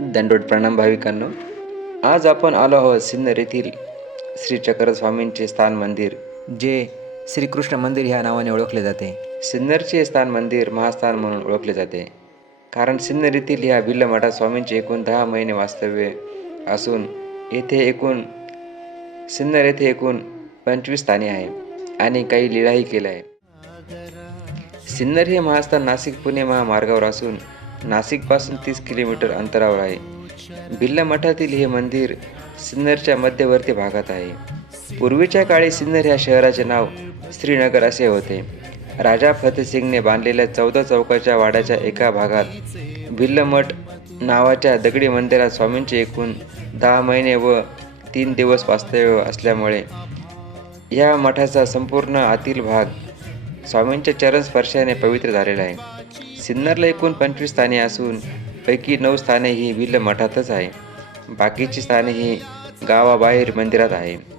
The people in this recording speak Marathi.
दंडोट प्रणाम भाविकांनो. आज आपण आलो आहोत सिन्नर येथील श्री चक्रस्वामींचे स्थान मंदिर जे श्रीकृष्ण मंदिर ह्या नावाने ओळखले जाते. सिन्नरचे स्थान मंदिर महास्थान म्हणून ओळखले जाते. कारण सिन्नर येथील ह्या भिल्ल मठात स्वामींचे एकूण दहा महिने वास्तव्य असून येथे एकूण सिन्नर येथे एकूण पंचवीस स्थाने आहे आणि काही लीलाही केल्या आहे सिन्नर हे महास्थान नाशिक पुणे महामार्गावर असून नाशिकपासून तीस किलोमीटर अंतरावर आहे. भिल्ल मठातील हे मंदिर सिन्नरच्या मध्यवर्ती भागात आहे. पूर्वीच्या काळी सिन्नर ह्या शहराचे नाव श्रीनगर असे होते. राजा फतेसिंगने बांधलेल्या चौदा चौकाच्या वाड्याच्या एका भागात भिल्ल मठ नावाच्या दगडी मंदिरात स्वामींचे एकूण दहा महिने व तीन दिवस वास्तव्य असल्यामुळे या मठाचा संपूर्ण आतील भाग स्वामींच्या चरण स्पर्शाने पवित्र झालेला आहे. सिन्नरला एकूण पंचवीस स्थाने असून पैकी नऊ स्थाने ही विल्ल मठातच आहे. बाकीची स्थाने ही गावाबाहेर मंदिरात आहे.